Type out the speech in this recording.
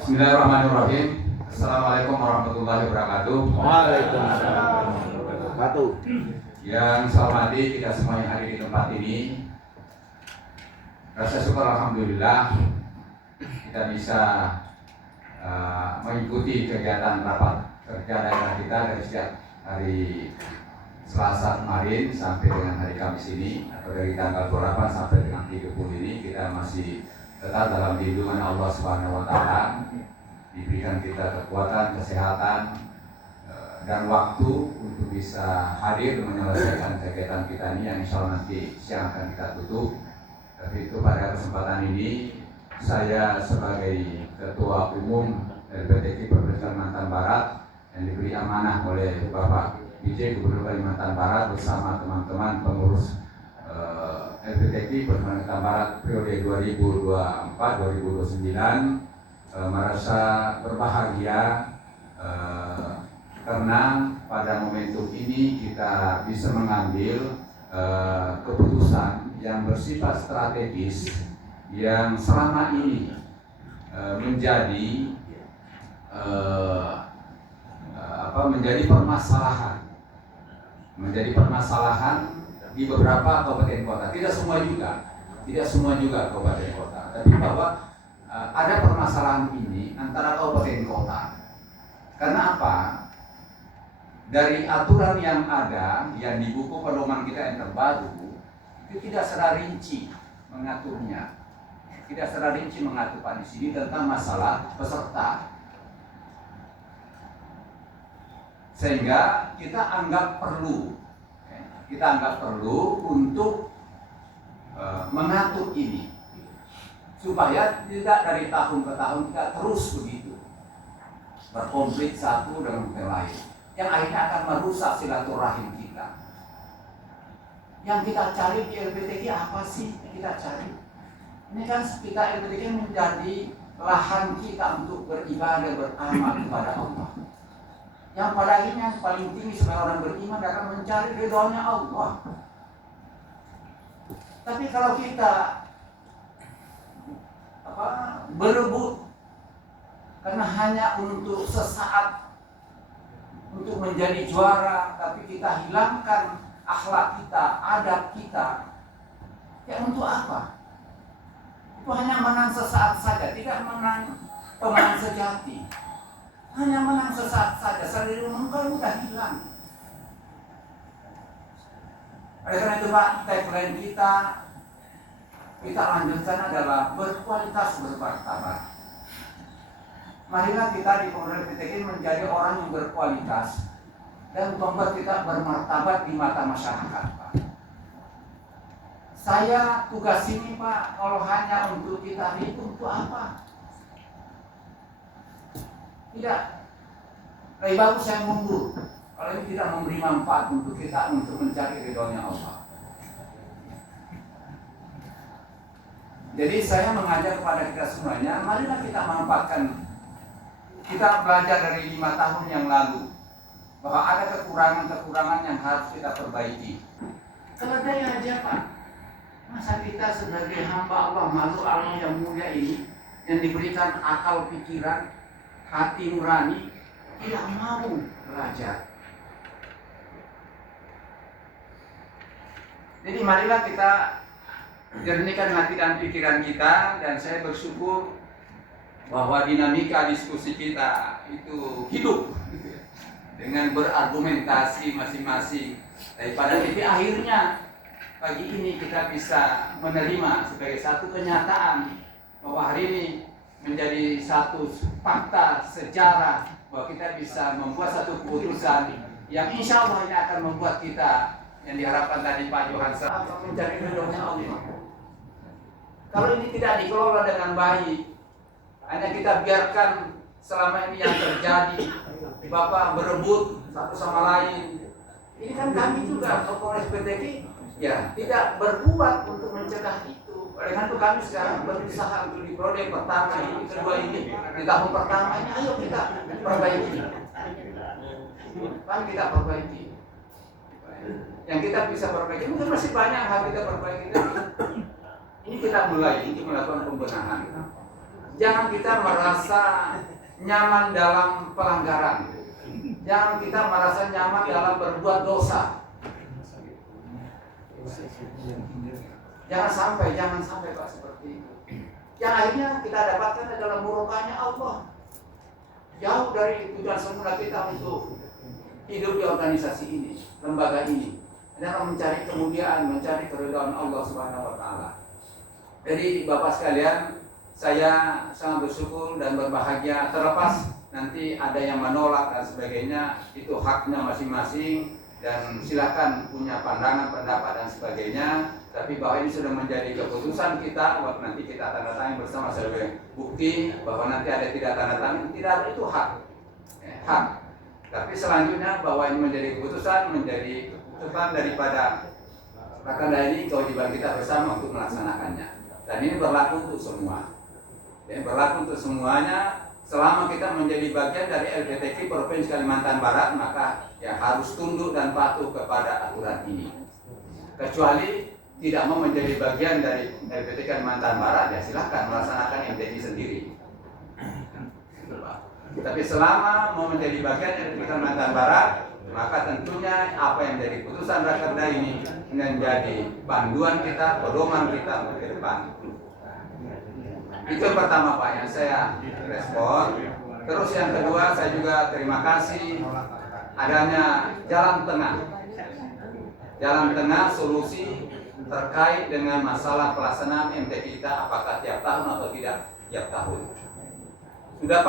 Bismillahirrahmanirrahim. Assalamualaikum warahmatullahi wabarakatuh. Waalaikumsalam warahmatullahi wabarakatuh. Yang saya hormati kita semua yang hadir di tempat ini, rasa syukur alhamdulillah kita bisa mengikuti kegiatan rapat kerja daerah kita dari sejak hari Selasa kemarin sampai dengan hari Kamis ini, atau dari tanggal 28 sampai dengan 30 ini kita masih tetap dalam lindungan Allah Subhanahu wa Ta'ala, diberikan kita kekuatan, kesehatan, dan waktu untuk bisa hadir menyelesaikan kegiatan kita ini yang insya Allah nanti siang akan kita tutup. Tapi itu pada kesempatan ini saya sebagai Ketua Umum LPTK Provinsi Kalimantan Barat yang diberi amanah oleh Bapak DJ Gubernur Kalimantan Barat bersama teman-teman pengurus LPTK Provinsi Kalimantan Barat periode 2024-2029 merasa berbahagia karena pada momentum ini kita bisa mengambil keputusan yang bersifat strategis yang selama ini menjadi permasalahan di beberapa kabupaten kota. Tidak semua juga kabupaten kota, tapi bahwa ada permasalahan ini antara kabupaten kota. Karena apa? Dari aturan yang ada yang di buku pedoman kita yang terbaru itu tidak secara rinci mengaturnya, tidak secara rinci mengatur di sini tentang masalah peserta. Sehingga kita anggap perlu untuk mengatur ini supaya tidak dari tahun ke tahun kita terus begitu berkonflik satu dengan yang lain, yang akhirnya akan merusak silaturahim kita. Yang kita cari di LPTK apa sih yang kita cari? Ini kan kita LPTK menjadi lahan kita untuk beribadah, beramal kepada Allah. Yang pada akhirnya yang paling tinggi sebagai orang beriman akan mencari ridhonya Allah. Tapi kalau kita berebut karena hanya untuk sesaat untuk menjadi juara, tapi kita hilangkan akhlak kita, adab kita, ya untuk apa? Itu hanya menang sesaat saja, tidak menang pemenang sejati. Hanya menang sesaat saja, sendiri mungkin sudah hilang. Oleh karena itu Pak, tagline kita lanjutkan adalah berkualitas bermartabat. Marilah kita di Pengurus LPTK menjadi orang yang berkualitas dan membuat kita bermartabat di mata masyarakat, Pak. Saya tugas ini Pak, kalau hanya untuk kita itu untuk apa? Tidak. Lebih bagus saya mundur kalau ini tidak memberi manfaat untuk kita untuk mencari ridhonya Allah. Jadi saya mengajak kepada kita semuanya, marilah kita manfaatkan. Kita belajar dari 5 tahun yang lalu bahwa ada kekurangan-kekurangan yang harus kita perbaiki. Keledai aja Pak. Masa kita sebagai hamba Allah, makhluk Allah yang mulia ini, yang diberikan akal pikiran, hati nurani, tidak mau belajar. Jadi marilah kita jernihkan hati dan pikiran kita, dan saya bersyukur bahwa dinamika diskusi kita itu hidup dengan berargumentasi masing-masing. Daripada titik akhirnya pagi ini kita bisa menerima sebagai satu kenyataan bahwa hari ini menjadi satu fakta sejarah bahwa kita bisa membuat satu keputusan yang insya Allah ini akan membuat kita yang diharapkan tadi Pak Johansa mencari ridhonya Allah. Kalau ini tidak dikelola dengan baik, hanya kita biarkan selama ini yang terjadi, Bapak berebut satu sama lain. Ini kan kami juga Pengurus LPTK ya tidak berbuat untuk mencegah itu. Oleh karena itu kami sekarang berusaha untuk di periode pertama ini, kedua ini, di tahun pertama ini, ayo kita perbaiki. Kan kita perbaiki. Yang kita bisa perbaiki, mungkin masih banyak hal kita perbaiki. Ini kita mulai untuk melakukan pembenahan. Jangan kita merasa nyaman dalam pelanggaran. Jangan kita merasa nyaman dalam berbuat dosa. Jangan sampai Pak seperti itu. Yang akhirnya kita dapatkan adalah murkanya Allah. Jauh dari tujuan semula kita untuk hidup di organisasi ini, lembaga ini, adalah mencari kemuliaan, mencari keridhaan Allah Subhanahu wa taala. Jadi Bapak sekalian, saya sangat bersyukur dan berbahagia, terlepas nanti ada yang menolak dan sebagainya, itu haknya masing-masing dan silakan punya pandangan, pendapat dan sebagainya. Tapi bahwa ini sudah menjadi keputusan kita, waktu nanti kita tanda tangan bersama sebagai bukti bahwa nanti ada tidak tanda tangan, tidak ada, itu hak. Hak. Tapi selanjutnya bahwa ini menjadi keputusan, menjadi keputusan daripada Rakerda ini, kewajiban kita bersama untuk melaksanakannya. Dan ini berlaku untuk semua. Dan berlaku untuk semuanya. Selama kita menjadi bagian dari LPTK Provinsi Kalimantan Barat, maka ya harus tunduk dan patuh kepada aturan ini. Kecuali tidak mau menjadi bagian dari LPTK Kalimantan Barat, ya silahkan melaksanakan MTQ sendiri. Tapi selama mau menjadi bagian LPTK Kalimantan Barat, maka tentunya apa yang menjadi putusan Rakerda ini menjadi panduan kita, pedoman kita untuk ke depan. Itu yang pertama Pak yang saya respon. Terus yang kedua, saya juga terima kasih adanya jalan tengah. Jalan tengah solusi terkait dengan masalah pelaksanaan MTQ kita, apakah tiap tahun atau tidak tiap tahun. Sudah